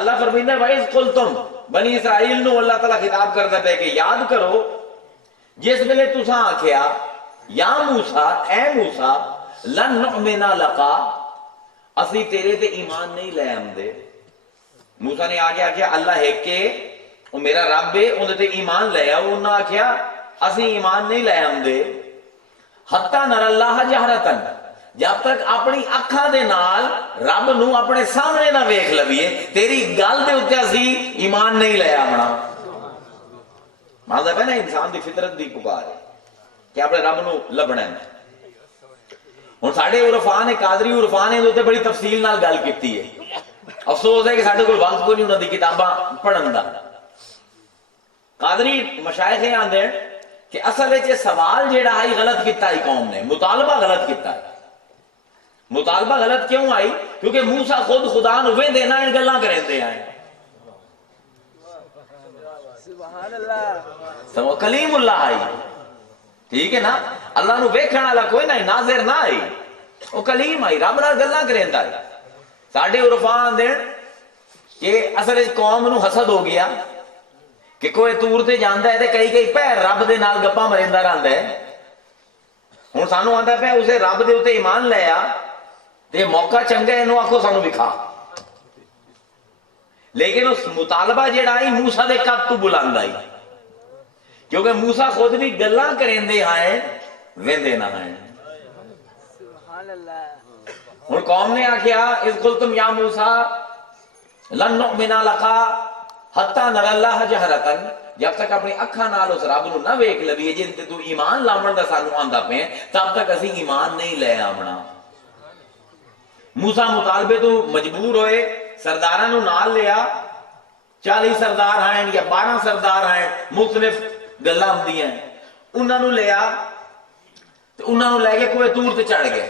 اللہ فرمائندا وَإِذْ قُلْتُمْ بنی اسرائیل نو اللہ تعالیٰ خطاب کرتا پہ کہ یاد کرو جس ویلے تساں آکھیا یا موسیٰ اے موسیٰ لن نؤمن لکا اسی تیرے تے ایمان نہیں لے آمدے. موسیٰ نے آگے آکھیا اللہ ہے کہ وہ میرا رب ہے انہوں تے ایمان لے آؤ. انہوں نے آکھیا اسی ایمان نہیں لے آمدے حتی نر اللہ جہرتن جب تک اپنی اکھاں دے نال رب نو اپنے سامنے نہ ویکھ لویے تیری گل دے اوتے اسی ایمان نہیں لے آمنا. مطلب ہے نا انسان دی فطرت دی پکار ہے کہ اپنے رب نو لبنا ہے. ہن ساڈے عرفاں نے قادری عرفاں نے اوتے بڑی تفصیل نال گل کیتی ہے. افسوس ہے کہ ساڈے کول وقت کوئی نہیں انہاں دی کتاباں پڑھن دا. قادری مشائخ آندے کہ اصل وچ سوال جیڑا ہے غلط کیتا ہے قوم نے, مطالبہ غلط کیتا ہے. مطالبہ غلط کیوں آئی؟ کیونکہ موسیٰ خود خدا نو ویندے نہ ان گلاں کریندے آئے. سبحان اللہ سمو کلیم اللہ آئی, ٹھیک ہے نا, اللہ نو ویکھن والا کوئی نہ ناظر نہ آئی, وہ کلیم آئی رب نال گلاں کریندا ہے. ساڈے عرفاں آندے کہ اصل وچ قوم نو حسد ہو گیا کہ کوئی تور تے جاندا ہے تے کئی کئی پیر رب دے نال گپاں مریندا رہندا ہے. ہن سانو آندا پیا اسے رب دے اوتے ایمان لے آ تے موقع چنگا ہے, انہوں آکھو سانو وکھا. لیکن اس مطالبہ جیڑا آئی موسیٰ دے قد تو بلند آئی, کیونکہ موسیٰ خود بھی گلاں کریندے ہیں ویندے نہ ہیں. سبحان اللہ. ہن قوم نے آکھیا اذ قلتم یا موسیٰ لن نؤمن لکا حتی نر اللہ جہرتن جب تک اپنی اکھاں نال اس رب نو نہ ویکھ لویے جن تے تو ایمان لاون دا سانو آندا پے تب تک اسی ایمان نہیں لے آونا. موسیٰ مطالبے تو مجبور ہوئے, سرداراں نو نال لیا, 40 سردار ہیں یا 12 سردار ہیں, مختلف گلاں ہوندیاں, انہاں نو لیا تے انہاں نو لے کے کوہ طور تے چڑھ گئے.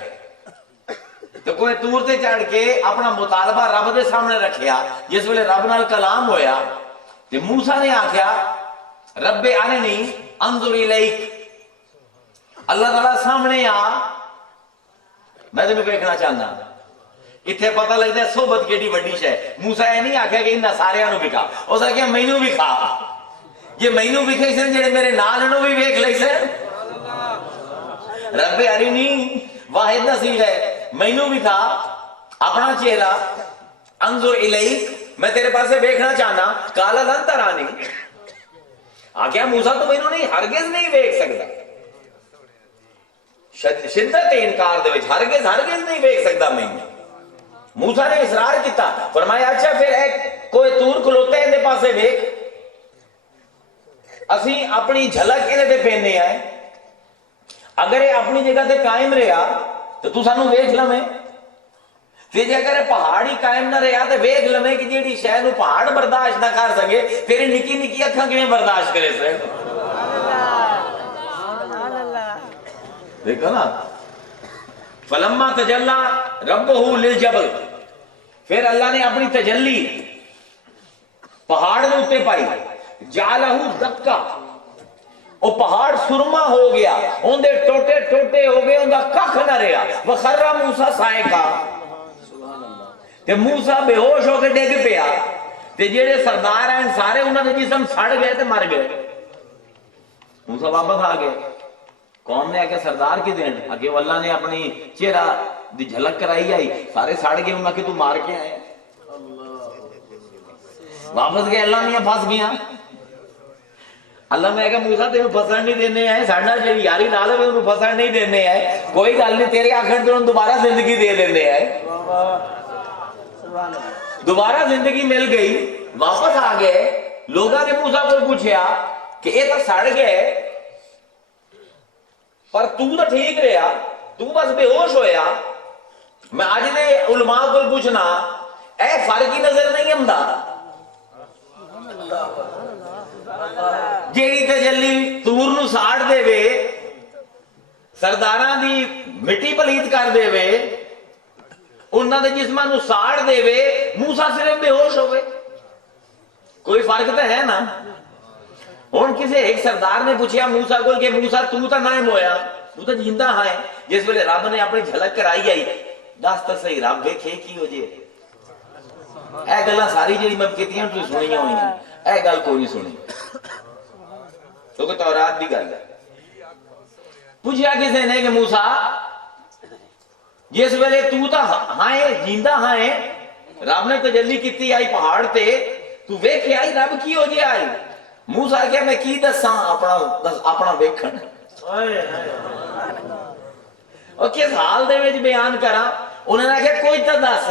تو کوہ طور تے چڑھ کے اپنا مطالبہ رب دے سامنے رکھیا. جس ویلے رب نال کلام ہویا تے موسیٰ نے آکھیا رب ارنی انظر الیک, اللہ تعالیٰ سامنے آ میں تینوں ویکھنا چاہنا. اتنے پتہ لگتا ہے صحبت کیڑی وڈی شے. موسیٰ یہ نہیں آکھیا کہ انہاں ساریاں نو وکھا, اس آکھیا مینوں وکھا. یہ مینوں وکھے سن جڑے میرے نال نو بھی ویکھ لئی سن. رب ارنی واحد نصیب ہے, مینوں وکھا اپنا چہرہ, انظر الیک میں تیرے پاسے ویکھنا چاہنا. قال لن ترانی, آکھیا موسیٰ تو مینوں نہیں ہرگز نہیں ویکھ سکدا. شدت انکار دے وچ ہرگز ہرگز نہیں ویکھ سکدا مینوں. موسیٰ نے اصرار کیتا, فرمایا اچھا پھر ایک کوئی طور کھلوتا ہے اندے پاسے ویکھ, اسی اپنی جھلک انہے تے پہننے آئے, اگر یہ اپنی جگہ تے قائم رہا تو سانو ویکھ لمیں. پھر جے اگر پہاڑی قائم نہ رہا تو ویکھ لمیں کہ جیڑی شے نو پہاڑ برداشت نہ کر سکے پھر نکی نکی اکھاں کیویں برداشت کرے سکے. سبحان اللہ. دیکھو نا, فلما تجلی ربہ للجبل, پھر اللہ نے اپنی تجلی پہاڑ دے اوتے پائی, جعلہ دکا, وہ پہاڑ سرما ہو گیا, اندے ٹوٹے ٹوٹے ہو گئے, اندہ ککھ نہ رہا. وخر موسیٰ صاعقا, تے موسیٰ بے ہوش ہو کے ڈگ پیا, تے جڑے سردار ہیں سارے انہاں دے جسم سڑ گئے تے مر گئے. موسیٰ واپس آ گئے. قوم نے آگے سردار کی دین آگے اللہ نے اپنی چہرہ دی جھلک کرائی آئی, سارے ساڑ گئے انہاں کہ تو مار کے آئے. واپس گئے, اللہ میاں پھنس گیا. اللہ میں کہا موسیٰ تیرے پھنسن نہیں دینے آئے, ساڑھا جی یاری نال ہوئے انہوں پھنسن نہیں دینے آئے, کوئی گل نہیں تیرے آخر تو انہوں دوبارہ زندگی دے دینے آئے. دوبارہ زندگی مل گئی, واپس آ گئے. لوگاں نے موسیٰ کو پوچھیا کہ یہ تو سڑ گئے پر تو ٹھیک رہا, تو بس بے ہوش ہویا. میں آج نے علماء کو پوچھنا اے فرق ہی نظر نہیں آمدا, جیڑی تجلی طور نو ساڑ دے وے, سرداراں دی مٹی پلیت کر دے وے, انہاں دے جسماں نو ساڑ دے وے, موسیٰ صرف بے ہوش ہوئے. کوئی فرق تو ہے نا. ہن کسی ایک سردار نے پوچھیا موسیٰ کو کہ موسیٰ تو نائم ہویا, تو تو جیندہ ہے. جس ویلے رب نے اپنی جھلک کرائی آئی, دس تو صحیح رب ویکھے کی ہو جے. ਇਹ ਗੱਲਾਂ ਸਾਰੀ ਜਿਹੜੀ ਮੈਂ ਕੀਤੀਆਂ ਤੁਸੀਂ ਸੁਣੀਆਂ ਹੋਈਆਂ, ਇਹ ਗੱਲ ਕੋਈ ਨਹੀਂ ਸੁਣੀ ਕਿਉਂਕਿ ਤੌਰਾਤ ਦੀ ਗੱਲ ਹੈ। ਪੁੱਛਿਆ ਕਿਸੇ ਨੇ ਕਿ ਮੂਸਾ ਜਿਸ ਵੇਲੇ ਤੂੰ ਤਾਂ ਹਾਂ ਜਿੰਦਾ ਹਾਂ ਰੱਬ ਨੇ ਤਜੱਲੀ ਕੀਤੀ ਆਈ ਪਹਾੜ ਤੇ ਤੂੰ ਵੇਖਿਆ ਆਈ ਰੱਬ ਕੀ ਹੋ ਗਿਆ ਆਈ? ਮੂਸਾ ਕਿਹਾ ਮੈਂ ਕੀ ਦੱਸਾਂ ਆਪਣਾ ਵੇਖਣ ਉਹ ਕਿਸ ਹਾਲ ਦੇ ਵਿੱਚ ਬਿਆਨ ਕਰਾਂ? ਉਹਨਾਂ ਨੇ ਕਿਹਾ ਕੋਈ ਤਾਂ ਦੱਸ।